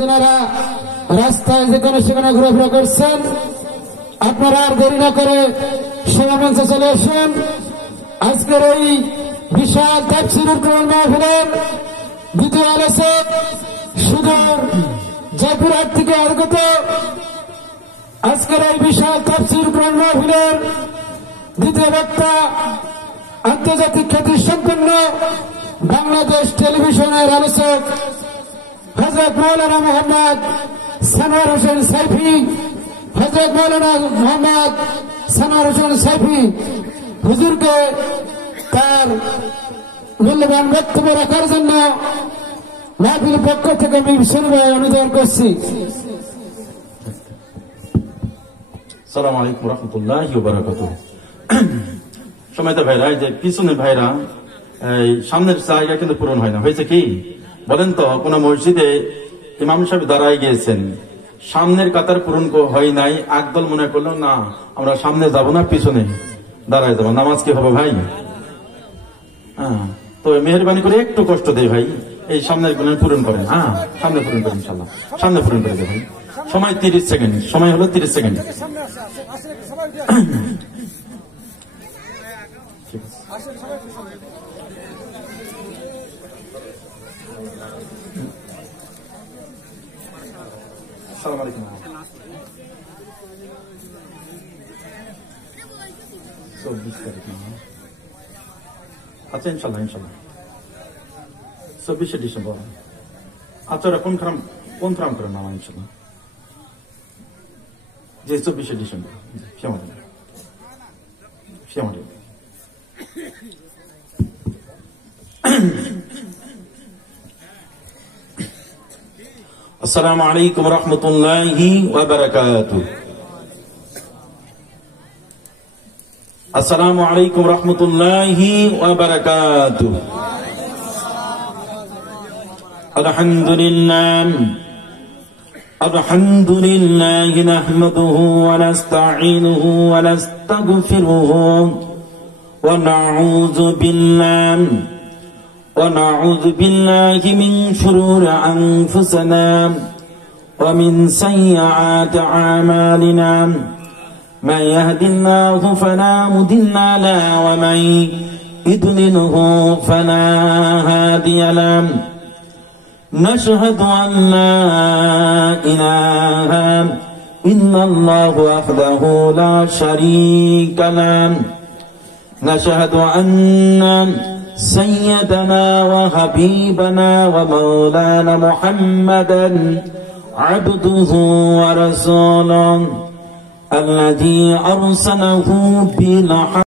যারা রাস্তায় যেখানে সেখানে ঘোরাফেরা করছেন, আপনারা আর দেরি না করে সমাবেশে চলে আসেন। আজকের এই বিশাল তাফসীরুল কোরআন মাহফিলের দ্বিতীয় আলোচক সুদূর জয়পুরহাট থেকে আগত আজকের এই বিশাল তাফসীরুল কোরআন মাহফিলের দ্বিতীয় বক্তা আন্তর্জাতিক খ্যাতিসম্পন্ন বাংলাদেশ টেলিভিশনের আলোচক হযরত মাওলানা মোহাম্মদ সানোয়ার হোসেন সাইফি। হযরত মাওলানা মোহাম্মদ সানোয়ার হোসেন সাইফি হুজুরকে তার মূল্যবান বক্তব্য রাখার জন্য মাহফিল পক্ষ থেকে আমি বিশেষভাবে অনুরোধ করছি। আসসালামু আলাইকুম ওয়া রাহমাতুল্লাহি ওয়া বারাকাতুহু। সময়ত ভাইরা, এই যে পিছনে ভাইরা, এই সামনের জায়গা কিন্তু পূরণ হয় না। হয়েছে কি বলেন তো, কোন মসজিদে ইমাম সাহেব দাঁড়ায় গিয়েছেন, সামনের কাতার পূরণ হয় নাই, একদল মনে করলো না আমরা সামনে যাব না, পিছনে দাঁড়ায় যাবো, নামাজ কি হবে ভাই? হ্যাঁ, তো মেহরবানি করে একটু কষ্ট দেয় ভাই, এই সামনের গুলো পূরণ করেন। হ্যাঁ, সামনে পূরণ করেন, ইনশাল্লাহ সামনে পূরণ করে দেয় ভাই। সময় 30 সেকেন্ড, সময় হলো 30 সেকেন্ড। আসসালামু আলাইকুম। আচ্ছা, ইনশাল্লাহ ইনশাল্লাহ 24শে ডিসেম্বর। আচ্ছা, কোন খারাম করেন না ইনশাল্লাহ, যে 24শে ডিসেম্বর শ্যামাটি। আসসালামু আলাইকুম ওয়া রাহমাতুল্লাহি ওয়া বারাকাতুহু। আসসালামু আলাইকুম ওয়া রাহমাতুল্লাহি ওয়া বারাকাতুহু। আলহামদুলিল্লাহ নাহমাদুহু ওয়া নাস্তাঈনুহু ওয়া নাস্তাগফিরুহু ওয়া নাউযু বিল্লাহি মিন শুরুরি আনফুসিনা ওয়া মিন সাইয়্যাতি আ'মালিনা। من يهد الله فلا مضل له ومن يضلله فلا هادي له. نشهد أن لا إله إلا الله وحده لا شريك له. نشهد أن سيدنا وحبيبنا ومولانا محمدا عبده ورسوله الذي أرسله بالحق